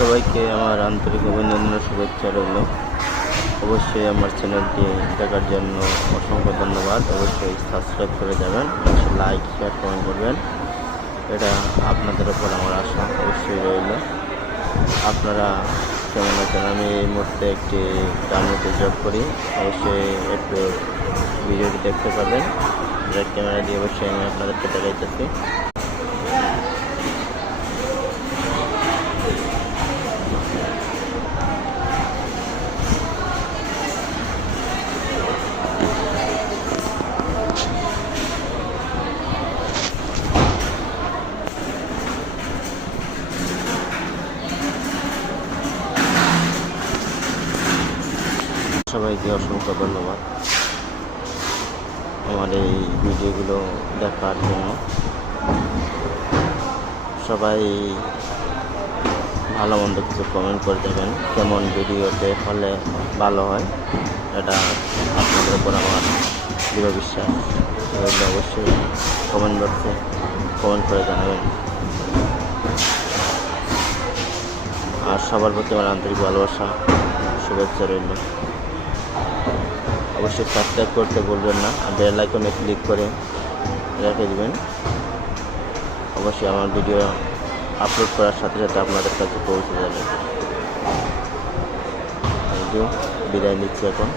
সবাইকে আমার আন্তরিক অভিনন্দন ও শুভেচ্ছা রইল। অবশ্যই আমার চ্যানেলটি দেখার জন্য অসংখ্য ধন্যবাদ। অবশ্যই সাবস্ক্রাইব করে যাবেন, লাইক শেয়ার কমেন্ট করবেন। এটা আপনাদের ওপর আমার আশা অবশ্যই রইল। আপনারা কেমন আছেন? আমি এই মুহূর্তে একটি গার্মেন্টসে জব করি। অবশ্যই একটু ভিডিওটি দেখতে পাবেন। ব্যাক ক্যামেরা দিয়ে অবশ্যই আমি আপনাদেরকে দেখাইতেছি। সবাইকে অসংখ্য ধন্যবাদ আমার এই ভিডিওগুলো দেখার জন্য। সবাই ভালো মন্দ কিছু কমেন্ট করে দেবেন, কেমন ভিডিওতে হলে ভালো হয়। এটা আপনাদের উপর আমার দৃঢ় বিশ্বাস রইল। অবশ্যই কমেন্ট বক্সে কমেন্ট করে জানাবেন। আর সবার প্রতি আমার আন্তরিক ভালোবাসা শুভেচ্ছা রইল। অবশ্যই সাবস্ক্রাইব করতে ভুলবেন না, আর বেল আইকনে ক্লিক করে রেখে দেবেন। অবশ্যই আমার ভিডিও আপলোড করার সাথে সাথে আপনাদের কাছে পৌঁছে যাবে। থ্যাংক ইউ, বিদায় নিচ্ছি এখন।